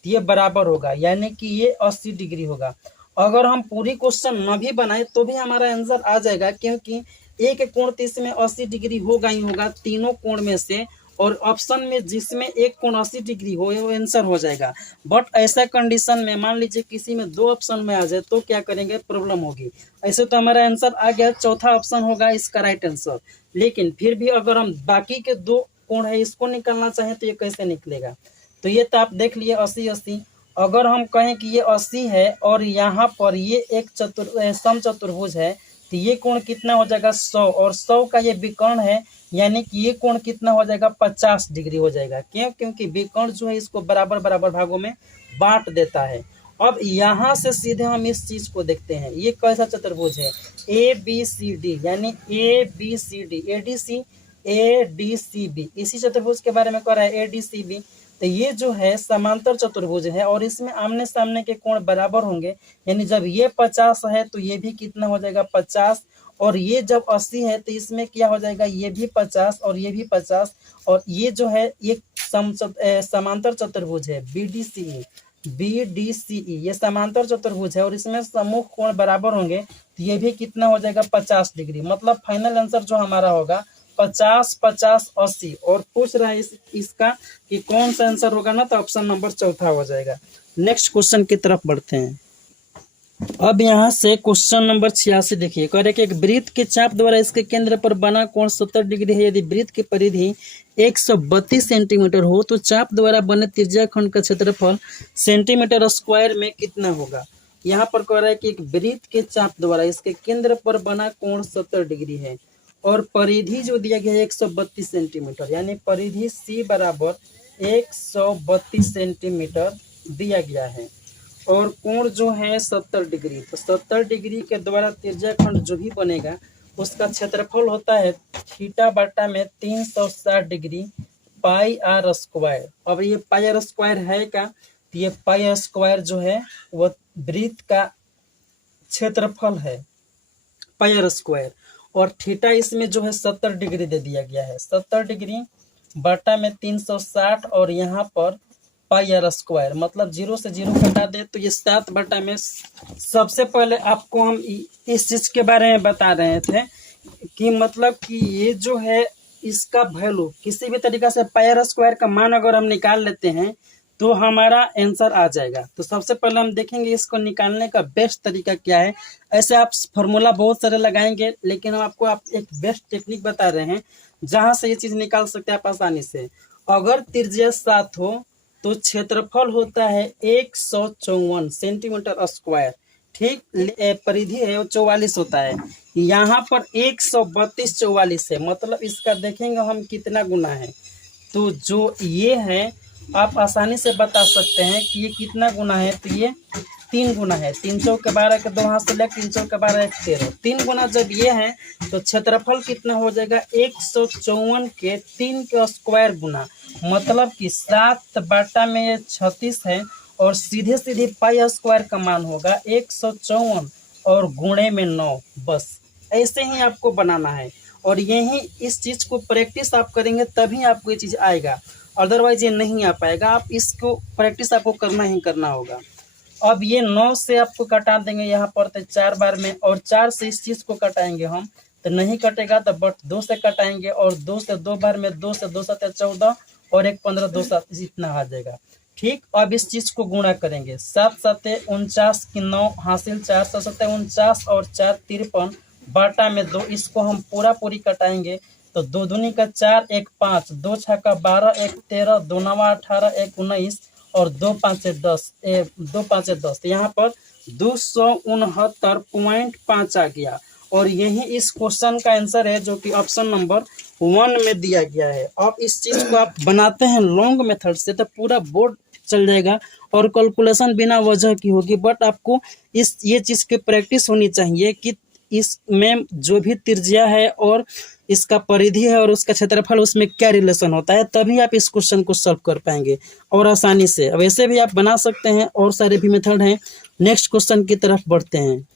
तो ये बराबर होगा यानी कि ये 80 डिग्री होगा। अगर हम पूरी क्वेश्चन न भी बनाए तो भी हमारा आंसर आ जाएगा, क्योंकि एक कोण तो इसमें 80 डिग्री होगा ही होगा तीनों कोण में से, और ऑप्शन में जिसमें एक कोण 80 डिग्री हो वो आंसर हो जाएगा। बट ऐसा कंडीशन में मान लीजिए किसी में दो ऑप्शन में आ जाए तो क्या करेंगे, प्रॉब्लम होगी। ऐसे तो हमारा आंसर आ गया, चौथा ऑप्शन होगा इसका राइट आंसर। लेकिन फिर भी अगर हम बाकी के दो कोण है इसको निकालना चाहें तो ये कैसे निकलेगा, तो ये तो आप देख लिए 80 80। अगर हम कहें कि ये 80 है और यहाँ पर ये एक सम चतुर्भुज है, तो ये कोण कितना हो जाएगा 100, और 100 का ये विकर्ण है यानी कि ये कोण कितना हो जाएगा 50 डिग्री हो जाएगा। क्यों, क्योंकि विकर्ण जो है इसको बराबर बराबर भागों में बांट देता है। अब यहाँ से सीधे हम इस चीज को देखते हैं, ये कैसा चतुर्भुज है, ए बी सी डी, यानी A B C D, A D C B, इसी चतुर्भुज के बारे में कह रहा है, ए डी सी बी। तो ये जो है समांतर चतुर्भुज है और इसमें आमने सामने के कोण बराबर होंगे, यानी जब ये 50 है तो ये भी कितना हो जाएगा 50, और ये जब 80 है तो इसमें क्या हो जाएगा, ये भी 50 और ये भी 50, और ये जो है ये समांतर चतुर्भुज है बी डी सी ई, ये समांतर चतुर्भुज है और इसमें सम्मुख कोण बराबर होंगे, तो ये भी कितना हो जाएगा 50 डिग्री। मतलब फाइनल आंसर जो हमारा होगा 50 50 80। और पूछ रहा है इसका कि कौन सा आंसर होगा ना, तो ऑप्शन नंबर चौथा हो जाएगा। नेक्स्ट क्वेश्चन की तरफ बढ़ते हैं। अब यहाँ से क्वेश्चन नंबर 86 देखिए, कह रहे कि एक वृत्त के चाप द्वारा इसके केंद्र पर बना कोण 70 डिग्री है। यदि वृत्त की परिधि 132 सेंटीमीटर हो तो चाप द्वारा बने त्रिज्याखंड का क्षेत्रफल सेंटीमीटर स्क्वायर में कितना होगा। यहाँ पर कह रहा है कि एक वृत्त के चाप द्वारा इसके केंद्र पर बना कोण 70 डिग्री है और परिधि जो दिया गया है 132 सेंटीमीटर, यानी परिधि सी बराबर 132 सेंटीमीटर दिया गया है और कोण जो है 70 डिग्री। तो 70 डिग्री के द्वारा त्रिज्याखंड जो भी बनेगा उसका क्षेत्रफल होता है थीटा बटा में 360 डिग्री पाई आर स्क्वायर। अब ये पाई आर स्क्वायर है का, तो ये पाई आर स्क्वायर जो है वह वृत्त का क्षेत्रफल है पाई आर स्क्वायर, और थीटा इसमें जो है 70 डिग्री दे दिया गया है, 70 डिग्री बटा में 360 और यहाँ पर पाई आर स्क्वायर, मतलब 0 से 0 घटा दे तो ये 7 बटा में। सबसे पहले आपको हम इस चीज के बारे में बता रहे थे कि मतलब कि ये जो है इसका वैल्यू किसी भी तरीका से पाई आर स्क्वायर का मान अगर हम निकाल लेते हैं तो हमारा आंसर आ जाएगा। तो सबसे पहले हम देखेंगे इसको निकालने का बेस्ट तरीका क्या है। ऐसे आप फॉर्मूला बहुत सारे लगाएंगे, लेकिन हम आपको एक बेस्ट टेक्निक बता रहे हैं जहां से ये चीज निकाल सकते हैं आप आसानी से। अगर त्रिज्या 7 हो तो क्षेत्रफल होता है 154 सेंटीमीटर स्क्वायर, ठीक। परिधि है वो 44 होता है, यहाँ पर 132 44 है, मतलब इसका देखेंगे हम कितना गुना है। तो जो ये है आप आसानी से बता सकते हैं कि ये कितना गुना है, तो ये 3 गुना है। 3 चौक के 12 के 2 हाथ से लेकर 3 चौक के 12 1 13, 3 गुना जब ये है तो क्षेत्रफल कितना हो जाएगा 154 के 3 के स्क्वायर गुना, मतलब कि 7 बटा में ये 36 है और सीधे सीधे पाई स्क्वायर का मान होगा 154 और गुणे में 9। बस ऐसे ही आपको बनाना है और यही इस चीज को प्रैक्टिस आप करेंगे तभी आपको ये चीज आएगा, अदरवाइज ये नहीं आ पाएगा। आप इसको प्रैक्टिस आपको करना ही करना होगा। अब ये 9 से आपको कटा देंगे यहाँ पर तो 4 बार में, और 4 से इस चीज को कटाएंगे हम तो नहीं कटेगा, तो बट 2 से कटाएंगे और 2 से 2 बार में 2 से 2 7 14 और 1 15 2 7 इतना आ जाएगा, ठीक। अब इस चीज को गुणा करेंगे, 7 7 49 की 9 हासिल 4 7 7 49 और 4 53 बटा में 2, इसको हम पूरा पूरी कटाएंगे तो 2 दूनी का 4 1 5 2 6 का 12 1 13 2 9 18 1 19 और 2 5 10 2 5 10, यहाँ पर 269.5 आ गया और यही इस क्वेश्चन का आंसर है जो कि ऑप्शन नंबर 1 में दिया गया है। अब इस चीज को आप बनाते हैं लॉन्ग मेथड से तो पूरा बोर्ड चल जाएगा और कैलकुलेशन बिना वजह की होगी, बट आपको ये चीज की प्रैक्टिस होनी चाहिए कि इसमें जो भी त्रिज्या है और इसका परिधि है और उसका क्षेत्रफल उसमें क्या रिलेशन होता है, तभी आप इस क्वेश्चन को सॉल्व कर पाएंगे और आसानी से। अब ऐसे भी आप बना सकते हैं और सारे भी मेथड हैं। नेक्स्ट क्वेश्चन की तरफ बढ़ते हैं।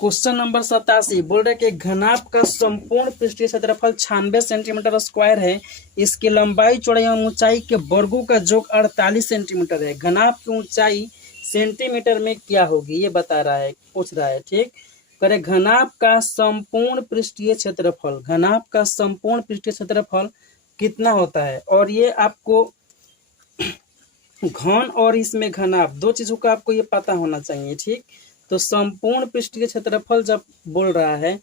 क्वेश्चन नंबर 87 बोल रहे कि घनाभ का संपूर्ण पृष्ठीय क्षेत्रफल 96 सेंटीमीटर स्क्वायर है। इसकी लंबाई चौड़ाई एवं ऊंचाई के वर्गों का योग 48 सेंटीमीटर है। घनाभ की ऊंचाई सेंटीमीटर में क्या होगी ये बता रहा है, पूछ रहा है, ठीक। करे घनाभ का संपूर्ण पृष्ठीय क्षेत्रफल, घनाभ का संपूर्ण पृष्ठीय क्षेत्रफल कितना होता है, और ये आपको घन और इसमें घनाभ दो चीजों का आपको ये पता होना चाहिए, ठीक। तो संपूर्ण पृष्ठीय क्षेत्रफल जब बोल रहा है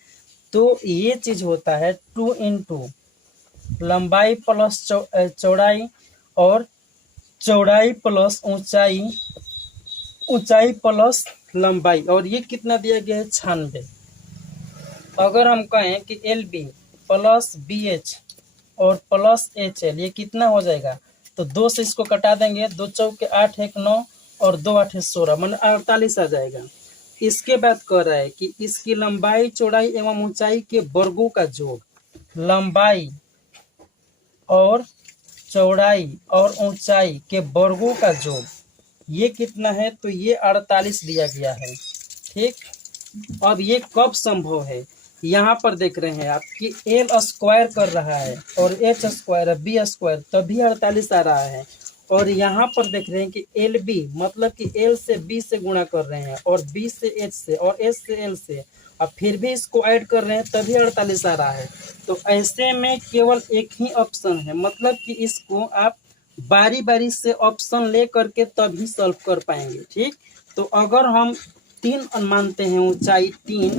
तो ये चीज होता है 2 इंटू लंबाई प्लस चौड़ाई और चौड़ाई प्लस ऊंचाई, ऊंचाई प्लस लंबाई, और ये कितना दिया गया है 96। अगर हम कहें कि LB प्लस BH और प्लस HL ये कितना हो जाएगा, तो 2 से इसको कटा देंगे, 2 चौक के 8 1 9 और 2 8 16 मतलब 48 आ जाएगा। इसके बाद कह रहा है कि इसकी लंबाई चौड़ाई एवं ऊंचाई के वर्गों का योग, लंबाई और चौड़ाई और ऊंचाई के वर्गों का योग ये कितना है, तो ये 48 दिया गया है। ठीक, अब ये कब संभव है, यहाँ पर देख रहे हैं आप कि एल स्क्वायर कर रहा है और एच स्क्वायर बी स्क्वायर तभी 48 आ रहा है। और यहाँ पर देख रहे हैं कि एल बी मतलब कि एल से बी से गुणा कर रहे हैं और बी से एच से और एच से एल से, अब फिर भी इसको ऐड कर रहे हैं तभी 48 आ रहा है। तो ऐसे में केवल एक ही ऑप्शन है, मतलब कि इसको आप बारी बारी से ऑप्शन ले करके तभी सॉल्व कर पाएंगे। ठीक, तो अगर हम 3 मानते हैं, ऊंचाई 3,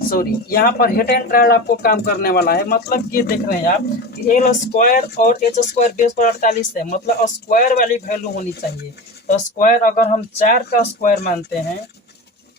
सॉरी यहाँ पर हिट एंड ट्रायल आपको काम करने वाला है। मतलब कि देख रहे हैं आप कि एल स्क्वायर और एच स्क्वायर बेस पर 48 है, मतलब स्क्वायर वाली वैल्यू होनी चाहिए। तो स्क्वायर अगर हम 4 का स्क्वायर मानते हैं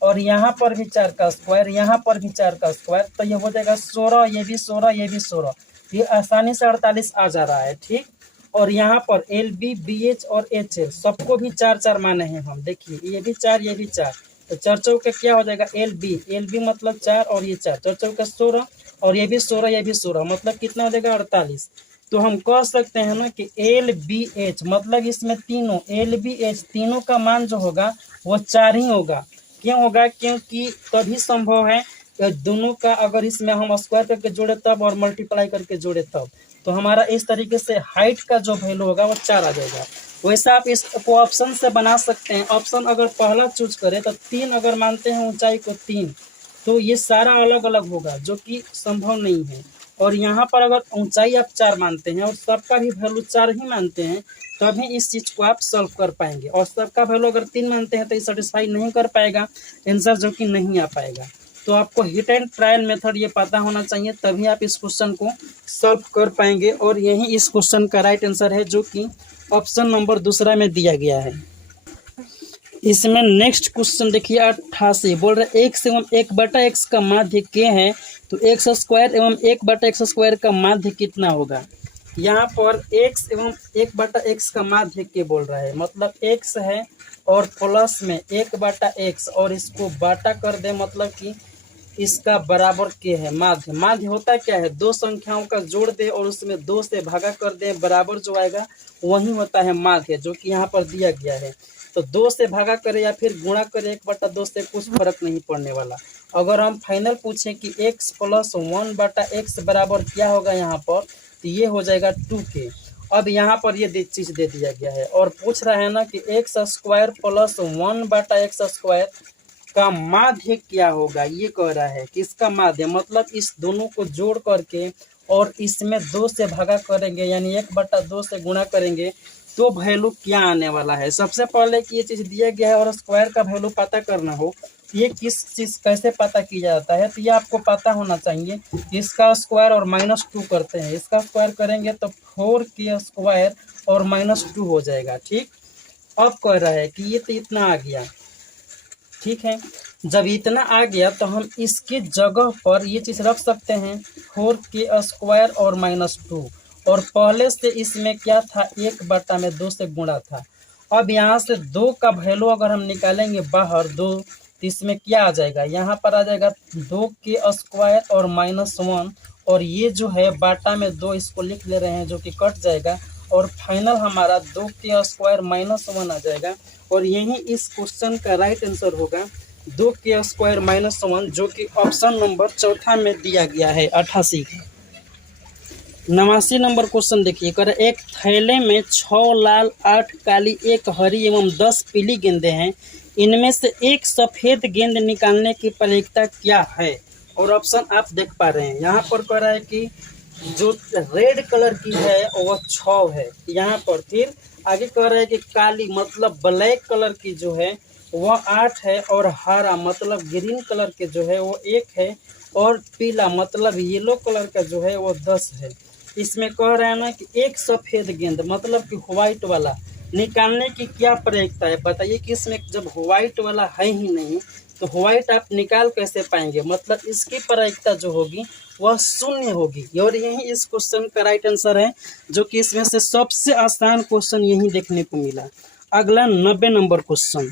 और यहाँ पर भी 4 का स्क्वायर, यहाँ पर भी 4 का स्क्वायर, तो ये हो जाएगा 16, ये भी 16, ये भी 16, ये आसानी से 48 आ जा रहा है। ठीक, और यहाँ पर एल बी बी एच और एच एल सबको भी 4 4 माने हैं हम। देखिए ये भी 4, ये भी 4, तो 4 चौके क्या हो जाएगा, एल बी मतलब 4 और ये 4, 4 चौके 16 और ये भी 16, ये भी 16, मतलब कितना हो जाएगा 48। तो हम कह सकते हैं ना कि एल बी एच मतलब इसमें तीनों एल बी एच तीनों का मान जो होगा वो 4 ही होगा। क्यों होगा, क्योंकि तभी संभव है दोनों का अगर इसमें हम स्क्वायर करके जोड़े तब और मल्टीप्लाई करके जोड़े तब, तो हमारा इस तरीके से हाइट का जो वैल्यू होगा वो 4 आ जाएगा। वैसा आप इसको ऑप्शन से बना सकते हैं। ऑप्शन अगर पहला चूज करें तो 3 अगर मानते हैं ऊंचाई को 3, तो ये सारा अलग अलग होगा जो कि संभव नहीं है। और यहाँ पर अगर ऊंचाई आप 4 मानते हैं और सबका भी वैल्यू 4 ही मानते हैं तभी इस चीज को आप सॉल्व कर पाएंगे। और सबका वैल्यू अगर 3 मानते हैं तो ये सेटिस्फाई नहीं कर पाएगा, आंसर जो कि नहीं आ पाएगा। तो आपको हिट एंड ट्रायल मेथड ये पता होना चाहिए, तभी आप इस क्वेश्चन को सॉल्व कर पाएंगे। और यही इस क्वेश्चन का राइट आंसर है जो कि ऑप्शन नंबर दूसरा में दिया गया है। इसमें नेक्स्ट क्वेश्चन देखिए 88 बोल रहे एक्स एवं 1/x का माध्य के है, तो एक्स स्क्वायर एवं 1/x स्क्वायर का माध्य कितना होगा। यहाँ पर x एवं 1/x का माध्य के बोल रहा है, मतलब x है और प्लस में 1/x और इसको बाटा कर दे, मतलब कि इसका बराबर के है। माध्य, माध्य होता क्या है, दो संख्याओं का जोड़ दे और उसमें 2 से भागा कर दे, बराबर जो आएगा वही होता है माध्य, जो कि यहाँ पर दिया गया है। तो 2 से भागा करे या फिर गुणा करे 1/2 से कुछ फर्क नहीं पड़ने वाला। अगर हम फाइनल पूछें कि x + 1/x बराबर क्या होगा यहाँ पर, तो ये हो जाएगा 2k। अब यहाँ पर ये चीज दे दिया गया है और पूछ रहा है ना कि x स्क्वायर + 1/x स्क्वायर का माध्य क्या होगा। ये कह रहा है कि इसका माध्य मतलब इस दोनों को जोड़ करके और इसमें 2 से भागा करेंगे, यानी 1/2 से गुणा करेंगे तो वैल्यू क्या आने वाला है। सबसे पहले कि ये चीज दिया गया है और स्क्वायर का वैल्यू पता करना हो, ये किस चीज कैसे पता किया जाता है, तो ये आपको पता होना चाहिए। इसका स्क्वायर और -2 करते हैं, इसका स्क्वायर करेंगे तो 4k स्क्वायर और -2 हो जाएगा। ठीक, अब कह रहा है कि ये तो इतना आ गया, ठीक है। जब इतना आ गया तो हम इसके जगह पर ये चीज रख सकते हैं 4k स्क्वायर और -2, और पहले से इसमें क्या था 1/2 से गुणा था। अब यहाँ से 2 का वैल्यू अगर हम निकालेंगे बाहर 2, तो इसमें क्या आ जाएगा, यहाँ पर आ जाएगा 2k स्क्वायर और -1, और ये जो है बाटा में 2 इसको लिख ले रहे हैं जो कि कट जाएगा, और फाइनल हमारा 2k स्क्वायर -1 आ जाएगा। और यही इस क्वेश्चन का राइट आंसर होगा 2k स्क्वायर -1, जो कि ऑप्शन नंबर चौथा में दिया गया है 88 का। 89 नंबर क्वेश्चन देखिए, कर एक थैले में 6 लाल 8 काली 1 हरी एवं 10 पीली गेंदें हैं, इनमें से एक सफेद गेंद निकालने की प्रायिकता क्या है। और ऑप्शन आप देख पा रहे हैं, यहाँ पर कह रहा है कि जो रेड कलर की है वह 6 है यहाँ पर। फिर आगे कह रहा है कि काली मतलब ब्लैक कलर की जो है वह 8 है, और हरा मतलब ग्रीन कलर के जो है वो 1 है, और पीला मतलब येलो कलर का जो है वो 10 है। इसमें कह रहा है ना कि एक सफेद गेंद मतलब कि व्हाइट वाला निकालने की क्या प्रायिकता है। बताइए कि इसमें जब व्हाइट वाला है ही नहीं तो व्हाइट आप निकाल कैसे पाएंगे, मतलब इसकी प्रायिकता जो होगी वह 0 होगी। और यही इस क्वेश्चन का राइट आंसर है, जो कि इसमें से सबसे आसान क्वेश्चन यही देखने को मिला। अगला 90 नंबर क्वेश्चन।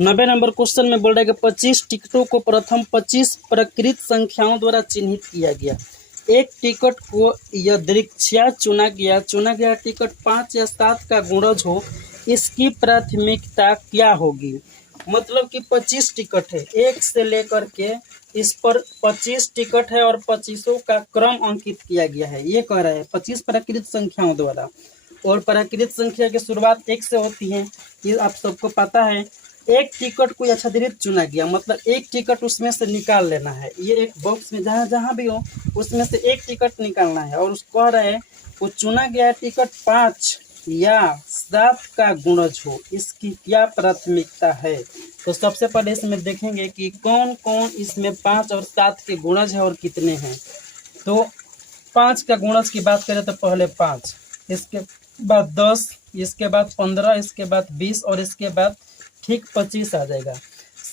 90 नंबर क्वेश्चन में बोल रहा है कि 25 टिकटों को प्रथम 25 प्रकृत संख्याओं द्वारा चिन्हित किया गया। एक टिकट को यादृच्छिक चुना गया टिकट 5 या 7 का गुणज हो, इसकी प्राथमिकता क्या होगी। मतलब कि 25 टिकट है, एक से लेकर के इस पर 25 टिकट है और 25 का क्रम अंकित किया गया है। ये कह रहा है 25 प्राकृत संख्याओं द्वारा, और प्राकृत संख्या की शुरुआत 1 से होती है, ये आप सबको पता है। एक टिकट को यथाविधिक चुना गया, मतलब एक टिकट उसमें से निकाल लेना है। ये एक बॉक्स में जहाँ जहाँ भी हो उसमें से एक टिकट निकालना है, और उसको कह रहे हैं वो चुना गया टिकट 5 या 7 का गुणज हो, इसकी क्या प्राथमिकता है। तो सबसे पहले इसमें देखेंगे कि कौन कौन इसमें 5 और 7 के गुणज है और कितने हैं। तो 5 का गुणज की बात करें तो पहले 5, इसके बाद 10, इसके बाद 15, इसके बाद 20 और इसके बाद ठीक 25 आ जाएगा।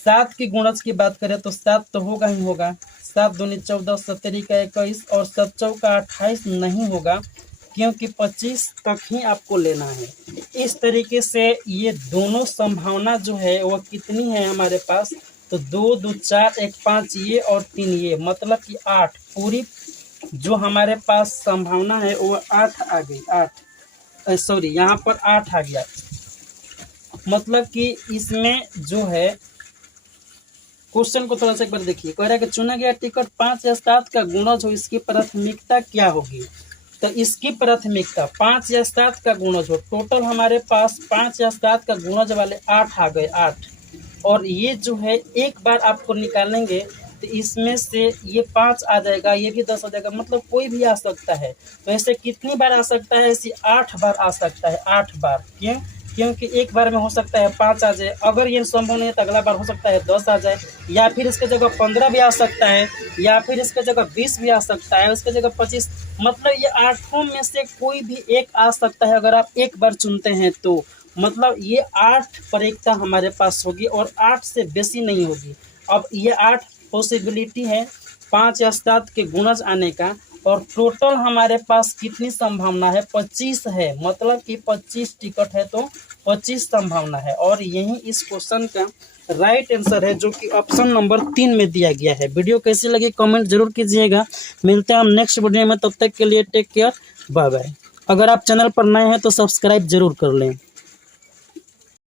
7 की गुणज की बात करें तो 7 तो होगा ही होगा, 7 दूनी 14, 17 का 21 और 7 चौका 28 नहीं होगा, क्योंकि 25 तक ही आपको लेना है। इस तरीके से ये दोनों संभावना जो है वो कितनी है हमारे पास, तो 2, 2, 4, 1, 5 ये और 3 ये, मतलब कि 8। पूरी जो हमारे पास संभावना है वो 8 आ गई, 8 सॉरी यहाँ पर 8 आ गया। मतलब कि इसमें जो है क्वेश्चन को थोड़ा सा एक बार देखिए, कह रहा है कि चुना गया टिकट 5 या 7 का गुणज हो, इसकी प्राथमिकता क्या होगी। तो इसकी प्राथमिकता 5 या 7 का गुणज हो। टोटल हमारे पास 5 या 7 का गुणज वाले 8 आ गए, 8। और ये जो है एक बार आपको निकालेंगे तो इसमें से ये 5 आ जाएगा, ये भी 10 आ जाएगा, मतलब कोई भी आ सकता है। तो ऐसे कितनी बार आ सकता है, ऐसे 8 बार आ सकता है, 8 बार। क्यों? क्योंकि एक बार में हो सकता है 5 आ जाए, अगर ये संभव नहीं है तो अगला बार हो सकता है 10 आ जाए, या फिर इसके जगह 15 भी आ सकता है, या फिर इसके जगह 20 भी आ सकता है, उसके जगह 25। मतलब ये 8 में से कोई भी एक आ सकता है अगर आप एक बार चुनते हैं तो। मतलब ये 8 प्राथमिकता हमारे पास होगी और 8 से बेसी नहीं होगी। अब ये 8 पॉसिबिलिटी है 5 या 7 के गुणज आने का, और टोटल हमारे पास कितनी संभावना है, 25 है। मतलब कि 25 टिकट है तो 25 संभावना है, और यही इस क्वेश्चन का राइट आंसर है, जो कि ऑप्शन नंबर 3 में दिया गया है। वीडियो कैसी लगी कमेंट जरूर कीजिएगा। मिलते हैं हम नेक्स्ट वीडियो में, तब तक के लिए टेक केयर, बाय बाय। अगर आप चैनल पर नए हैं तो सब्सक्राइब जरूर कर लें।